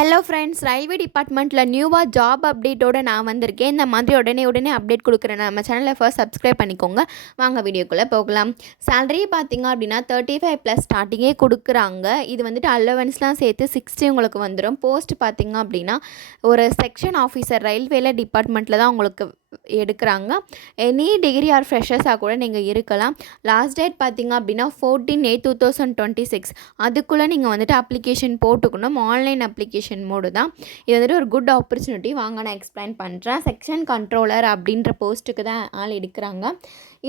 Hello friends, railway டிபார்ட்மெண்ட்டில் நியூவாக job அப்டேட்டோடு நான் வந்திருக்கேன். இந்த மாதிரி உடனே அப்டேட் கொடுக்குறேன். நம்ம சேனலை ஃபர்ஸ்ட் சப்ஸ்கிரைப் பண்ணிக்கோங்க. வாங்க வீடியோக்குள்ளே போகலாம். சேலரி பார்த்திங்க அப்படின்னா 35+ ஸ்டார்டிங்கே கொடுக்குறாங்க. இது வந்துட்டு அலவன்ஸ்லாம் சேர்த்து 60 உங்களுக்கு வந்துடும். போஸ்ட் பார்த்திங்க அப்படின்னா ஒரு செக்ஷன் ஆஃபீஸர் ரயில்வேல டிபார்ட்மெண்ட்டில் தான் உங்களுக்கு எடுக்கிறாங்க. எனி டிகிரி ஆர் ஃப்ரெஷர்ஸாக கூட நீங்கள் இருக்கலாம். லாஸ்ட் டேட் பார்த்திங்க அப்படின்னா 14/8/2026 அதுக்குள்ளே நீங்கள் வந்துட்டு அப்ளிகேஷன் போட்டுக்கணும். ஆன்லைன் அப்ளிகேஷன் மோடு தான். இது வந்துட்டு ஒரு குட் ஆப்பர்ச்சுனிட்டி. வாங்க நான் எக்ஸ்பிளைன் பண்ணுறேன். செக்ஷன் கண்ட்ரோலர் அப்படின்ற போஸ்ட்டுக்கு தான் ஆள் எடுக்கிறாங்க.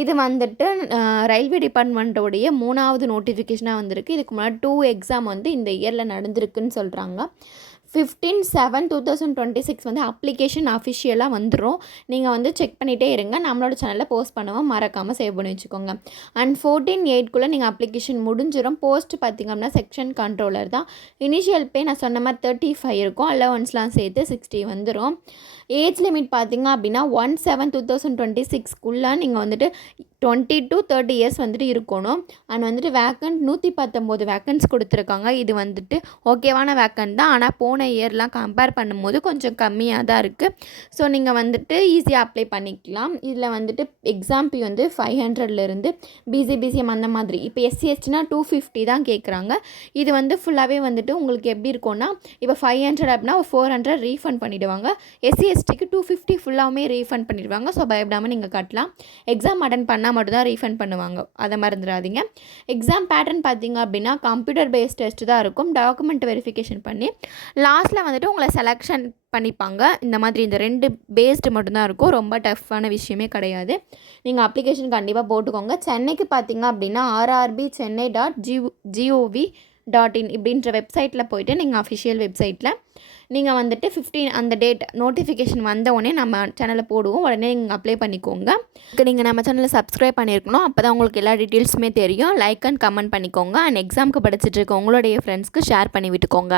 இது வந்துட்டு ரயில்வே டிபார்ட்மெண்ட்டோடைய 3வது நோட்டிஃபிகேஷனாக வந்திருக்கு. இதுக்கு முன்னாடி 2 எக்ஸாம் வந்து இந்த இயரில் நடந்திருக்குன்னு சொல்கிறாங்க. 15/7/2026 வந்து அப்ளிகேஷன் அஃபிஷியலாக வந்துடும். நீங்கள் வந்து செக் பண்ணிகிட்டே இருங்க. நம்மளோட சேனலில் போஸ்ட் பண்ணுவோம், மறக்காமல் சேவ் பண்ணி வச்சுக்கோங்க. அண்ட் 14/8க்குள்ளே நீங்கள் அப்ளிகேஷன் முடிஞ்சிடும். போஸ்ட் பார்த்திங்க அப்படின்னா செக்ஷன் கண்ட்ரோலர் தான். இனிஷியல் பே நான் சொன்ன மாதிரி 35 இருக்கும். அலவன்ஸ்லாம் சேர்த்து 60 வந்துடும். ஏஜ் லிமிட் பார்த்திங்க அப்படின்னா 1/7/2026க்குள்ளே நீங்கள் வந்துட்டு 20 to 30 இயர்ஸ் வந்துட்டு இருக்கணும். அண்ட் வந்துட்டு வேக்கண்ட் 119 வேக்கன்ஸ் கொடுத்துருக்காங்க. இது வந்துட்டு ஓகேவான வேக்கண்ட் தான். ஆனால் போன இயர்லாம் கம்பேர் பண்ணும்போது கொஞ்சம் கம்மியாக தான் இருக்குது. ஸோ நீங்கள் வந்துட்டு ஈஸியாக அப்ளை பண்ணிக்கலாம். இதில் வந்துட்டு எக்ஸாம் ஃபீ வந்து 500லேருந்து பிசிஎம் அந்த மாதிரி. இப்போ SC/STனா 250 தான் கேட்குறாங்க. இது வந்து ஃபுல்லாகவே வந்துட்டு உங்களுக்கு எப்படி இருக்கும்னா, இப்போ 500 அப்படின்னா 400 ரீஃபண்ட் பண்ணிவிடுவாங்க. SC/STக்கு 250 ஃபுல்லாகவுமே ரீஃபண்ட் பண்ணிடுவாங்க. ஸோ பயப்படாமல் நீங்கள் கட்டலாம். எக்ஸாம் அட்டன் பண்ணால் மட்டும் தான் ரீஃபண்ட் பண்ணுவாங்க. அதை மறந்துடாதீங்க. எக்ஸாம் பேட்டர்ன் பார்த்திங்க அப்படின்னா கம்ப்யூட்டர் பேஸ்ட் டெஸ்ட் தான் இருக்கும். டாக்குமெண்ட் வெரிஃபிகேஷன் பண்ணி லாஸ்ட்டில் வந்துட்டு உங்களை செலெக்ஷன் பண்ணிப்பாங்க. இந்த மாதிரி இந்த 2 பேஸ்டு மட்டும்தான் இருக்கும். ரொம்ப டஃப்பான விஷயமே கிடையாது. நீங்கள் அப்ளிகேஷன் கண்டிப்பாக போட்டுக்கோங்க. சென்னைக்கு பார்த்திங்க அப்படின்னா rrbchennai.gov.in இப்படின்ற வெப்சைட்டில் போய்ட்டு நீங்கள் அஃபிஷியல் வெப்சைட்டில் நீங்கள் வந்துட்டு 15 அந்த டேட் நோட்டிஃபிகேஷன் வந்த உடனே நம்ம சேனலில் போடுவோம். உடனே நீங்கள் அப்ளை பண்ணிக்கோங்க. நீங்கள் நம்ம சேனலில் சப்ஸ்கிரைப் பண்ணியிருக்கணும். அப்போ தான் உங்களுக்கு எல்லா டீட்டெயில்ஸுமே தெரியும். லைக் அண்ட் கமெண்ட் பண்ணிக்கோங்க. அண்ட் எக்ஸாமுக்கு படிச்சுட்டு இருக்க உங்களுடைய ஃப்ரெண்ட்ஸ்க்கு ஷேர் பண்ணி விட்டுக்கோங்க.